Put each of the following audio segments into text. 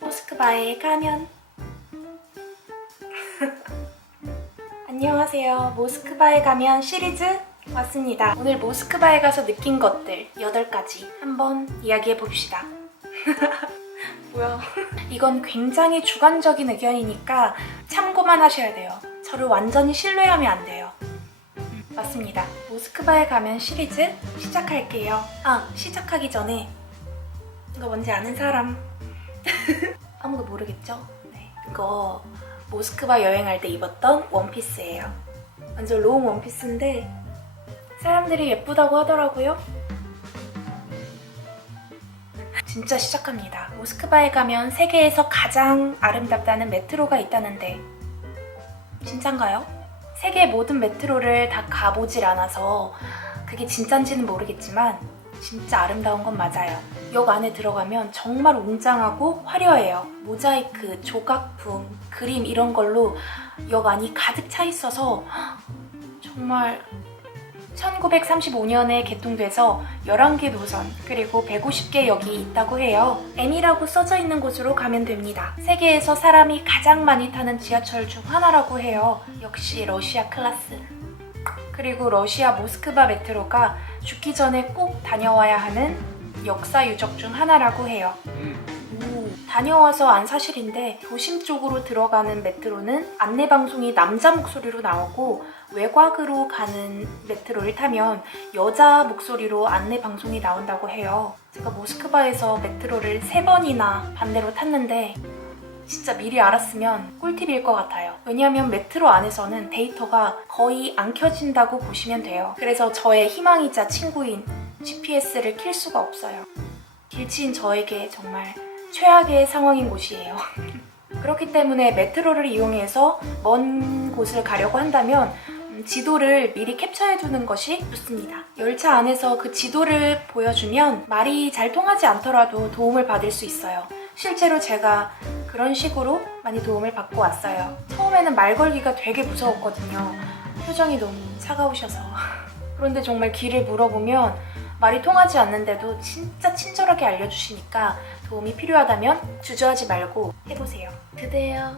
모스크바에 가면 안녕하세요. 모스크바에 가면 시리즈 왔습니다. 오늘 모스크바에 가서 느낀 것들 8가지 한번 이야기해 봅시다. 뭐야? 이건 굉장히 주관적인 의견이니까 참고만 하셔야 돼요. 저를 완전히 신뢰하면 안 돼요. 맞습니다. 모스크바에 가면 시리즈 시작할게요. 시작하기 전에 이거 뭔지 아는 사람? 아무도 모르겠죠? 네. 이거 모스크바 여행할 때 입었던 원피스예요. 완전 롱 원피스인데 사람들이 예쁘다고 하더라고요. 진짜 시작합니다. 모스크바에 가면 세계에서 가장 아름답다는 메트로가 있다는데 진짠가요? 세계 모든 메트로를 다 가보질 않아서 그게 진짠지는 모르겠지만 진짜 아름다운 건 맞아요. 역 안에 들어가면 정말 웅장하고 화려해요. 모자이크, 조각품, 그림 이런 걸로 역 안이 가득 차 있어서 정말 1935년에 개통돼서 11개 노선 그리고 150개 역이 있다고 해요. M이라고 써져 있는 곳으로 가면 됩니다. 세계에서 사람이 가장 많이 타는 지하철 중 하나라고 해요. 역시 러시아 클래스. 그리고 러시아 모스크바 메트로가 죽기 전에 꼭 다녀와야 하는 역사 유적 중 하나라고 해요. 다녀와서 안 사실인데 도심 쪽으로 들어가는 메트로는 안내방송이 남자 목소리로 나오고 외곽으로 가는 메트로를 타면 여자 목소리로 안내방송이 나온다고 해요. 제가 모스크바에서 메트로를 3번이나 반대로 탔는데 진짜 미리 알았으면 꿀팁일 것 같아요. 왜냐하면 메트로 안에서는 데이터가 거의 안 켜진다고 보시면 돼요. 그래서 저의 희망이자 친구인 GPS를 킬 수가 없어요. 길치인 저에게 정말 최악의 상황인 곳이에요. 그렇기 때문에 메트로를 이용해서 먼 곳을 가려고 한다면 지도를 미리 캡처해두는 것이 좋습니다. 열차 안에서 그 지도를 보여주면 말이 잘 통하지 않더라도 도움을 받을 수 있어요. 실제로 제가 그런 식으로 많이 도움을 받고 왔어요. 처음에는 말 걸기가 되게 무서웠거든요. 표정이 너무 차가우셔서. 그런데 정말 길을 물어보면 말이 통하지 않는데도 진짜 친절하게 알려주시니까 도움이 필요하다면 주저하지 말고 해보세요. 그대여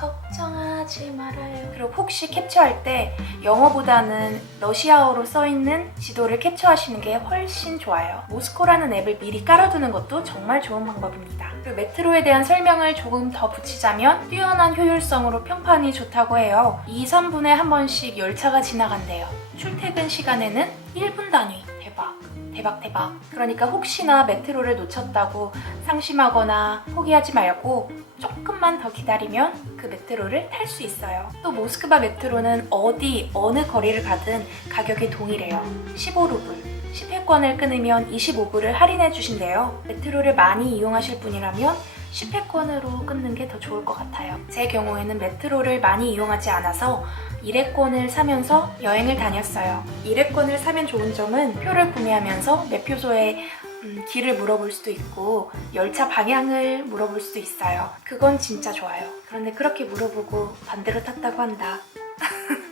걱정하지 말아요. 그리고 혹시 캡처할 때 영어보다는 러시아어로 써있는 지도를 캡처하시는 게 훨씬 좋아요. 모스코라는 앱을 미리 깔아두는 것도 정말 좋은 방법입니다. 그리고 메트로에 대한 설명을 조금 더 붙이자면 뛰어난 효율성으로 평판이 좋다고 해요. 2, 3분에 한 번씩 열차가 지나간대요. 출퇴근 시간에는 1분 단위. 대박. 그러니까 혹시나 메트로를 놓쳤다고 상심하거나 포기하지 말고 조금만 더 기다리면 그 메트로를 탈 수 있어요. 또 모스크바 메트로는 어느 거리를 가든 가격이 동일해요. 15루블. 10회권을 끊으면 25불을 할인해 주신대요. 메트로를 많이 이용하실 분이라면 10회권으로 끊는 게 더 좋을 것 같아요. 제 경우에는 메트로를 많이 이용하지 않아서 1회권을 사면서 여행을 다녔어요. 1회권을 사면 좋은 점은 표를 구매하면서 매표소에 길을 물어볼 수도 있고 열차 방향을 물어볼 수도 있어요. 그건 진짜 좋아요. 그런데 그렇게 물어보고 반대로 탔다고 한다.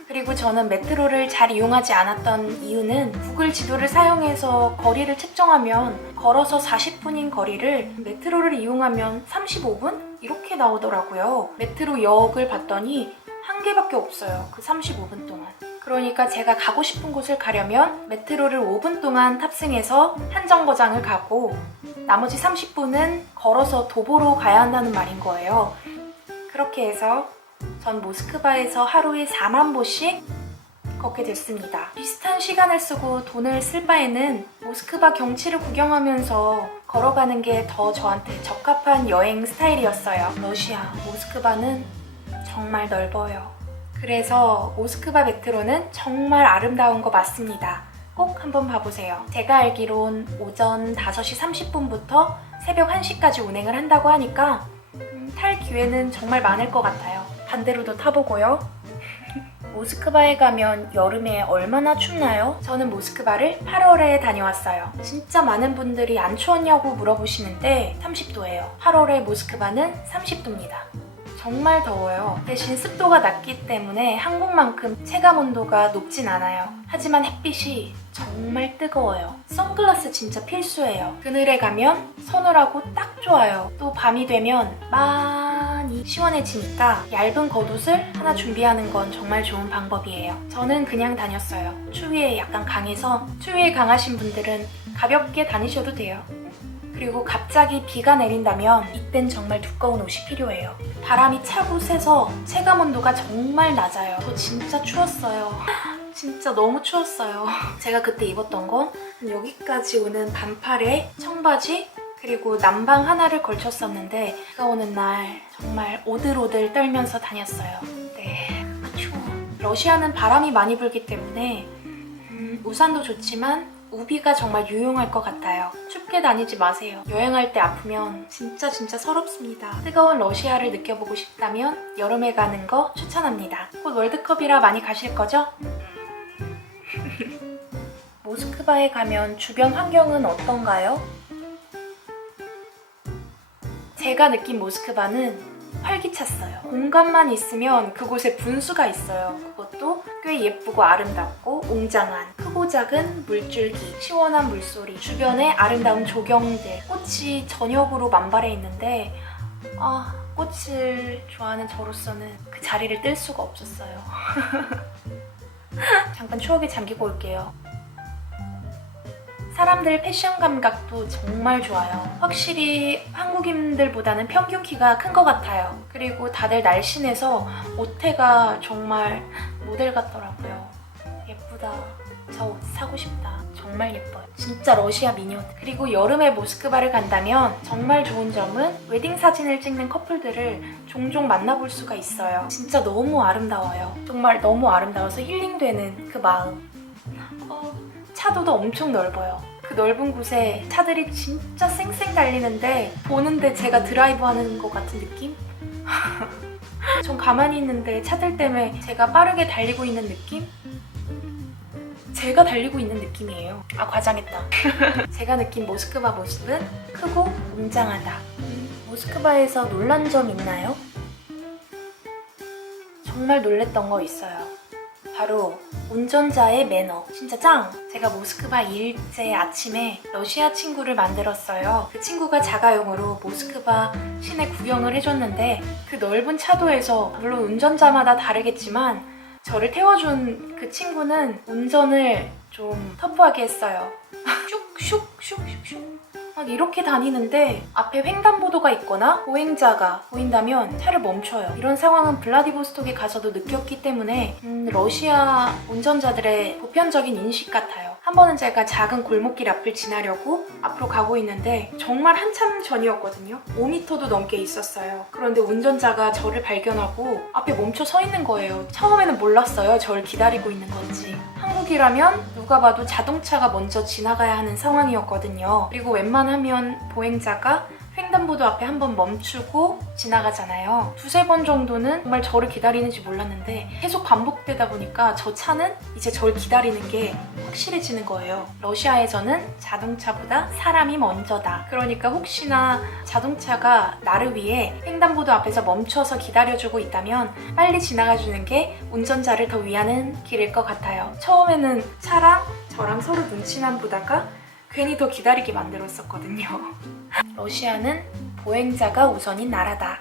그리고 저는 메트로를 잘 이용하지 않았던 이유는 구글 지도를 사용해서 거리를 측정하면 걸어서 40분인 거리를 메트로를 이용하면 35분? 이렇게 나오더라고요. 메트로 역을 봤더니 한 개밖에 없어요. 그 35분 동안. 그러니까 제가 가고 싶은 곳을 가려면 메트로를 5분 동안 탑승해서 한 정거장을 가고 나머지 30분은 걸어서 도보로 가야 한다는 말인 거예요. 그렇게 해서 전 모스크바에서 하루에 4만 보씩 걷게 됐습니다. 비슷한 시간을 쓰고 돈을 쓸 바에는 모스크바 경치를 구경하면서 걸어가는 게 더 저한테 적합한 여행 스타일이었어요. 러시아, 모스크바는 정말 넓어요. 그래서 모스크바 메트로는 정말 아름다운 거 맞습니다. 꼭 한번 봐보세요. 제가 알기론 오전 5시 30분부터 새벽 1시까지 운행을 한다고 하니까 탈 기회는 정말 많을 것 같아요. 반대로도 타보고요. 모스크바에 가면 여름에 얼마나 춥나요? 저는 모스크바를 8월에 다녀왔어요. 진짜 많은 분들이 안 추웠냐고 물어보시는데 30도예요. 8월에 모스크바는 30도입니다. 정말 더워요. 대신 습도가 낮기 때문에 한국만큼 체감 온도가 높진 않아요. 하지만 햇빛이 정말 뜨거워요. 선글라스 진짜 필수예요. 그늘에 가면 서늘하고 딱 좋아요. 또 밤이 되면 많이 시원해지니까 얇은 겉옷을 하나 준비하는 건 정말 좋은 방법이에요. 저는 그냥 다녔어요. 추위에 약간 강해서 추위에 강하신 분들은 가볍게 다니셔도 돼요. 그리고 갑자기 비가 내린다면 이땐 정말 두꺼운 옷이 필요해요. 바람이 차고 세서 체감 온도가 정말 낮아요. 저 진짜 추웠어요. 진짜 너무 추웠어요. 제가 그때 입었던 건 여기까지 오는 반팔에 청바지 그리고 남방 하나를 걸쳤었는데 비가 오는 날 정말 오들오들 떨면서 다녔어요. 네, 추워. 러시아는 바람이 많이 불기 때문에 우산도 좋지만 우비가 정말 유용할 것 같아요. 춥게 다니지 마세요. 여행할 때 아프면 진짜 서럽습니다. 뜨거운 러시아를 느껴보고 싶다면 여름에 가는 거 추천합니다. 곧 월드컵이라 많이 가실 거죠? 모스크바에 가면 주변 환경은 어떤가요? 제가 느낀 모스크바는 활기찼어요. 공간만 있으면 그곳에 분수가 있어요. 그것도 꽤 예쁘고 아름답고 웅장한 크고 작은 물줄기, 시원한 물소리, 주변에 아름다운 조경들, 꽃이 전역으로 만발해 있는데 꽃을 좋아하는 저로서는 그 자리를 뜰 수가 없었어요. 잠깐 추억에 잠기고 올게요. 사람들 패션 감각도 정말 좋아요. 확실히 한국인들보다는 평균 키가 큰 것 같아요. 그리고 다들 날씬해서 옷태가 정말 모델 같더라고요. 예쁘다. 저 옷 사고 싶다. 정말 예뻐요. 진짜 러시아 미녀. 그리고 여름에 모스크바를 간다면 정말 좋은 점은 웨딩 사진을 찍는 커플들을 종종 만나볼 수가 있어요. 진짜 너무 아름다워요. 정말 너무 아름다워서 힐링되는 그 마음. 차도도 엄청 넓어요. 그 넓은 곳에 차들이 진짜 쌩쌩 달리는데 보는데 제가 드라이브 하는 것 같은 느낌? 전 가만히 있는데 차들 때문에 제가 빠르게 달리고 있는 느낌? 제가 달리고 있는 느낌이에요. 과장했다. 제가 느낀 모스크바 모습은 크고 웅장하다. 모스크바에서 놀란 점 있나요? 정말 놀랬던 거 있어요. 바로 운전자의 매너. 진짜 짱! 제가 모스크바 2일째 아침에 러시아 친구를 만들었어요. 그 친구가 자가용으로 모스크바 시내 구경을 해줬는데 그 넓은 차도에서 물론 운전자마다 다르겠지만 저를 태워준 그 친구는 운전을 좀 터프하게 했어요. 슉슉슉슉슉 막 이렇게 다니는데 앞에 횡단보도가 있거나 보행자가 보인다면 차를 멈춰요. 이런 상황은 블라디보스톡에 가서도 느꼈기 때문에 러시아 운전자들의 보편적인 인식 같아요. 한 번은 제가 작은 골목길 앞을 지나려고 앞으로 가고 있는데 정말 한참 전이었거든요. 5m도 넘게 있었어요. 그런데 운전자가 저를 발견하고 앞에 멈춰 서 있는 거예요. 처음에는 몰랐어요. 저를 기다리고 있는 건지. 한국이라면 누가 봐도 자동차가 먼저 지나가야 하는 상황이었거든요. 그리고 웬만하면 보행자가 횡단보도 앞에 한번 멈추고 지나가잖아요. 두세 번 정도는 정말 저를 기다리는지 몰랐는데 계속 반복되다 보니까 저 차는 이제 저를 기다리는 게 확실해지는 거예요. 러시아에서는 자동차보다 사람이 먼저다. 그러니까 혹시나 자동차가 나를 위해 횡단보도 앞에서 멈춰서 기다려주고 있다면 빨리 지나가주는 게 운전자를 더 위하는 길일 것 같아요. 처음에는 차랑 저랑 서로 눈치만 보다가 괜히 더 기다리게 만들었었거든요. 러시아는 보행자가 우선인 나라다.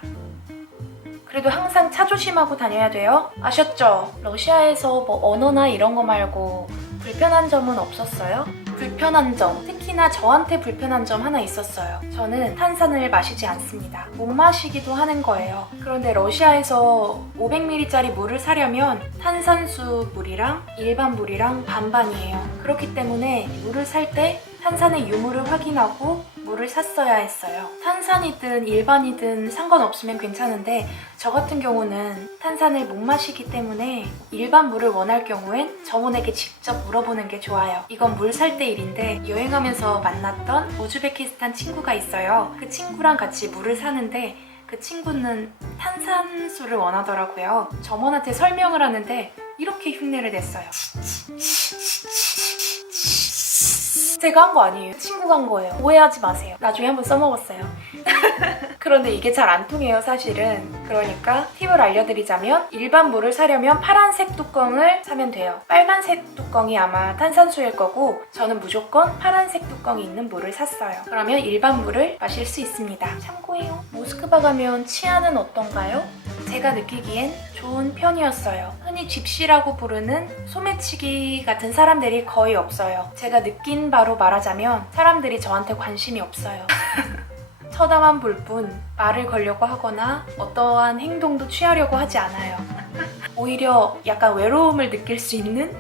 그래도 항상 차 조심하고 다녀야 돼요. 아셨죠? 러시아에서 뭐 언어나 이런 거 말고 불편한 점은 없었어요? 불편한 점, 특히나 저한테 불편한 점 하나 있었어요. 저는 탄산을 마시지 않습니다. 못 마시기도 하는 거예요. 그런데 러시아에서 500ml짜리 물을 사려면 탄산수 물이랑 일반 물이랑 반반이에요. 그렇기 때문에 물을 살 때 탄산의 유무를 확인하고 물을 샀어야 했어요. 탄산이든 일반이든 상관없으면 괜찮은데 저 같은 경우는 탄산을 못 마시기 때문에 일반 물을 원할 경우엔 점원에게 직접 물어보는 게 좋아요. 이건 물 살 때 일인데 여행하면서 만났던 우즈베키스탄 친구가 있어요. 그 친구랑 같이 물을 사는데 그 친구는 탄산수를 원하더라고요. 점원한테 설명을 하는데 이렇게 흉내를 냈어요. 제가 한 거 아니에요. 친구가 한 거예요. 오해하지 마세요. 나중에 한번 써먹었어요. 그런데 이게 잘 안 통해요, 사실은. 그러니까 팁을 알려드리자면 일반 물을 사려면 파란색 뚜껑을 사면 돼요. 빨간색 뚜껑이 아마 탄산수일 거고 저는 무조건 파란색 뚜껑이 있는 물을 샀어요. 그러면 일반 물을 마실 수 있습니다. 참고해요. 모스크바 가면 치안은 어떤가요? 제가 느끼기엔 좋은 편이었어요. 흔히 집시라고 부르는 소매치기 같은 사람들이 거의 없어요. 제가 느낀 바로 말하자면 사람들이 저한테 관심이 없어요. 쳐다만 볼 뿐 말을 걸려고 하거나 어떠한 행동도 취하려고 하지 않아요. 오히려 약간 외로움을 느낄 수 있는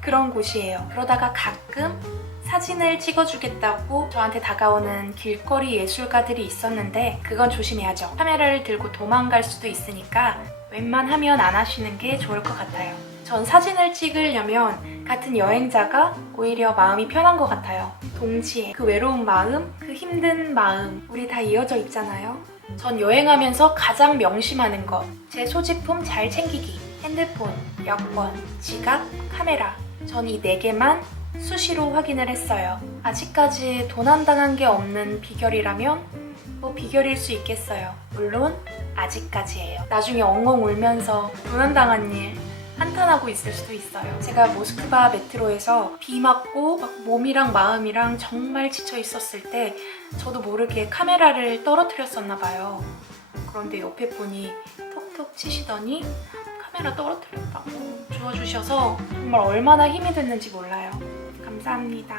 그런 곳이에요. 그러다가 가끔 사진을 찍어주겠다고 저한테 다가오는 길거리 예술가들이 있었는데 그건 조심해야죠. 카메라를 들고 도망갈 수도 있으니까 웬만하면 안 하시는 게 좋을 것 같아요. 전 사진을 찍으려면 같은 여행자가 오히려 마음이 편한 것 같아요. 동지의 그 외로운 마음, 그 힘든 마음 우리 다 이어져 있잖아요. 전 여행하면서 가장 명심하는 것, 제 소지품 잘 챙기기, 핸드폰, 여권, 지갑, 카메라. 전 이 4개만 수시로 확인을 했어요. 아직까지 도난당한 게 없는 비결이라면 뭐 비결일 수 있겠어요. 물론 아직까지예요. 나중에 엉엉 울면서 도난당한 일 한탄하고 있을 수도 있어요. 제가 모스크바 메트로에서 비 맞고 막 몸이랑 마음이랑 정말 지쳐 있었을 때 저도 모르게 카메라를 떨어뜨렸었나 봐요. 그런데 옆에 분이 톡톡 치시더니 카메라 떨어뜨렸다고 주워주셔서 정말 얼마나 힘이 됐는지 몰라요. 감사합니다.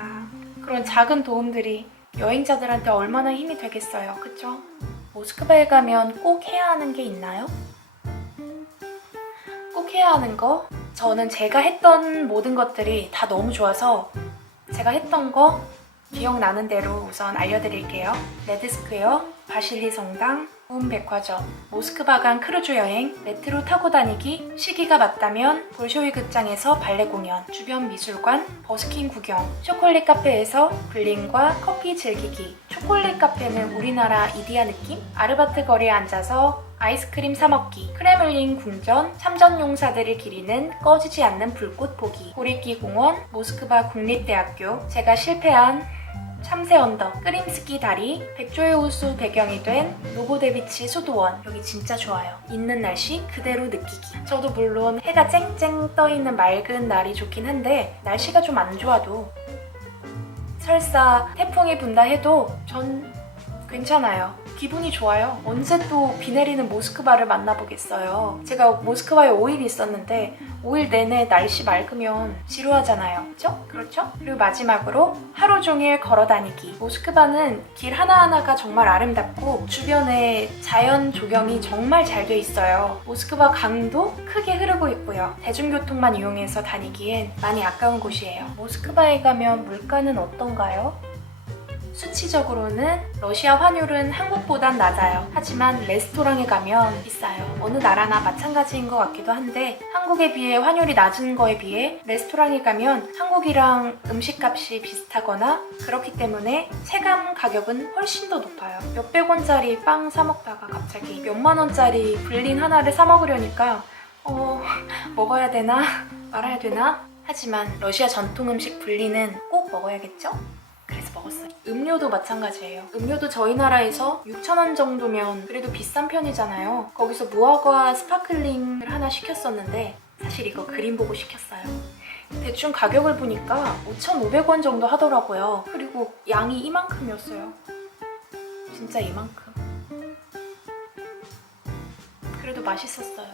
그런 작은 도움들이 여행자들한테 얼마나 힘이 되겠어요. 그쵸? 모스크바에 가면 꼭 해야 하는 게 있나요? 꼭 해야 하는 거? 저는 제가 했던 모든 것들이 다 너무 좋아서 제가 했던 거 기억나는 대로 우선 알려드릴게요. 레드스퀘어, 바실리 성당, 백화점, 모스크바 간 크루즈 여행, 메트로 타고 다니기, 시기가 맞다면 볼쇼이 극장에서 발레 공연, 주변 미술관, 버스킹 구경, 초콜릿 카페에서 블링과 커피 즐기기. 초콜릿 카페는 우리나라 이디야 느낌? 아르바트 거리에 앉아서 아이스크림 사 먹기, 크레물린 궁전, 참전용사들을 기리는 꺼지지 않는 불꽃 보기, 고리키 공원, 모스크바 국립대학교, 제가 실패한 참새 언덕, 끄림스키 다리, 백조의 호수 배경이 된 노보데비치 수도원. 여기 진짜 좋아요. 있는 날씨 그대로 느끼기. 저도 물론 해가 쨍쨍 떠있는 맑은 날이 좋긴 한데 날씨가 좀 안 좋아도 설사 태풍이 분다 해도 전 괜찮아요. 기분이 좋아요. 언제 또 비 내리는 모스크바를 만나보겠어요. 제가 모스크바에 5일 있었는데 5일 내내 날씨 맑으면 지루하잖아요. 그렇죠? 그렇죠? 그리고 마지막으로 하루 종일 걸어다니기. 모스크바는 길 하나하나가 정말 아름답고 주변에 자연 조경이 정말 잘 돼 있어요. 모스크바 강도 크게 흐르고 있고요. 대중교통만 이용해서 다니기엔 많이 아까운 곳이에요. 모스크바에 가면 물가는 어떤가요? 수치적으로는 러시아 환율은 한국보단 낮아요. 하지만 레스토랑에 가면 비싸요. 어느 나라나 마찬가지인 것 같기도 한데 한국에 비해 환율이 낮은 거에 비해 레스토랑에 가면 한국이랑 음식값이 비슷하거나 그렇기 때문에 체감 가격은 훨씬 더 높아요. 몇백 원짜리 빵 사 먹다가 갑자기 몇만 원짜리 불린 하나를 사 먹으려니까 먹어야 되나 말아야 되나? 하지만 러시아 전통 음식 불리는 꼭 먹어야겠죠? 그래서 먹었어요. 음료도 마찬가지예요. 음료도 저희 나라에서 6,000원 정도면 그래도 비싼 편이잖아요. 거기서 무화과 스파클링을 하나 시켰었는데 사실 이거 그림 보고 시켰어요. 대충 가격을 보니까 5,500원 정도 하더라고요. 그리고 양이 이만큼이었어요. 진짜 이만큼. 그래도 맛있었어요.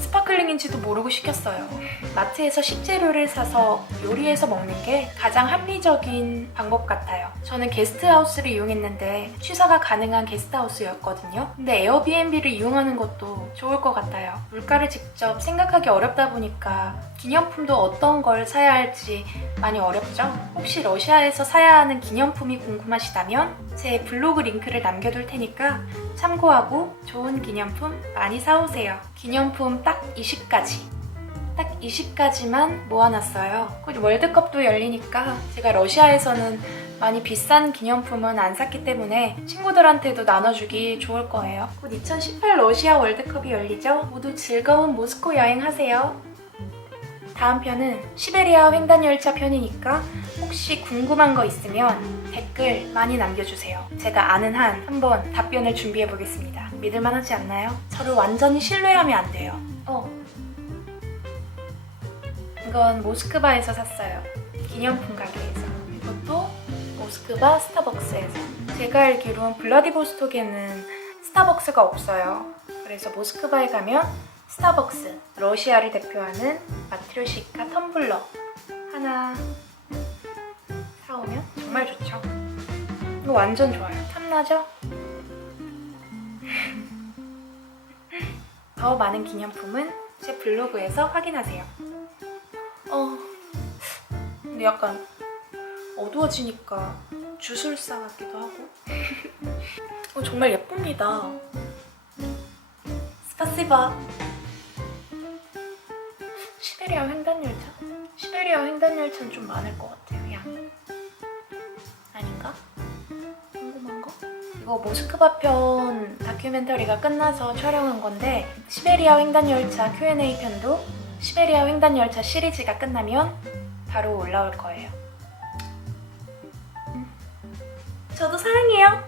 스파클링인지도 모르고 시켰어요. 마트에서 식재료를 사서 요리해서 먹는 게 가장 합리적인 방법 같아요. 저는 게스트하우스를 이용했는데 취사가 가능한 게스트하우스였거든요. 근데 에어비앤비를 이용하는 것도 좋을 것 같아요. 물가를 직접 생각하기 어렵다 보니까 기념품도 어떤 걸 사야 할지 많이 어렵죠? 혹시 러시아에서 사야 하는 기념품이 궁금하시다면 제 블로그 링크를 남겨둘 테니까 참고하고 좋은 기념품 많이 사오세요. 기념품 딱 20가지. 딱 20가지만 모아놨어요. 곧 월드컵도 열리니까 제가 러시아에서는 많이 비싼 기념품은 안 샀기 때문에 친구들한테도 나눠주기 좋을 거예요. 곧 2018 러시아 월드컵이 열리죠? 모두 즐거운 모스코 여행하세요. 다음 편은 시베리아 횡단열차 편이니까 혹시 궁금한 거 있으면 댓글 많이 남겨주세요. 제가 아는 한 한번 답변을 준비해 보겠습니다. 믿을만 하지 않나요? 저를 완전히 신뢰하면 안 돼요. 이건 모스크바에서 샀어요. 기념품 가게에서. 이것도 모스크바 스타벅스에서. 제가 알기로는 블라디보스톡에는 스타벅스가 없어요. 그래서 모스크바에 가면 스타벅스, 러시아를 대표하는 마트료시카 텀블러 하나 사오면 정말 좋죠. 이거 완전 좋아요. 탐나죠? 더 많은 기념품은 제 블로그에서 확인하세요. 근데 약간 어두워지니까 주술사 같기도 하고. 정말 예쁩니다. 스파시바. 시베리아 횡단열차? 시베리아 횡단열차는 좀 많을 것 같아요, 양. 아닌가? 궁금한 거? 이거 모스크바 편 다큐멘터리가 끝나서 촬영한 건데 시베리아 횡단열차 Q&A 편도 시베리아 횡단열차 시리즈가 끝나면 바로 올라올 거예요. 저도 사랑해요.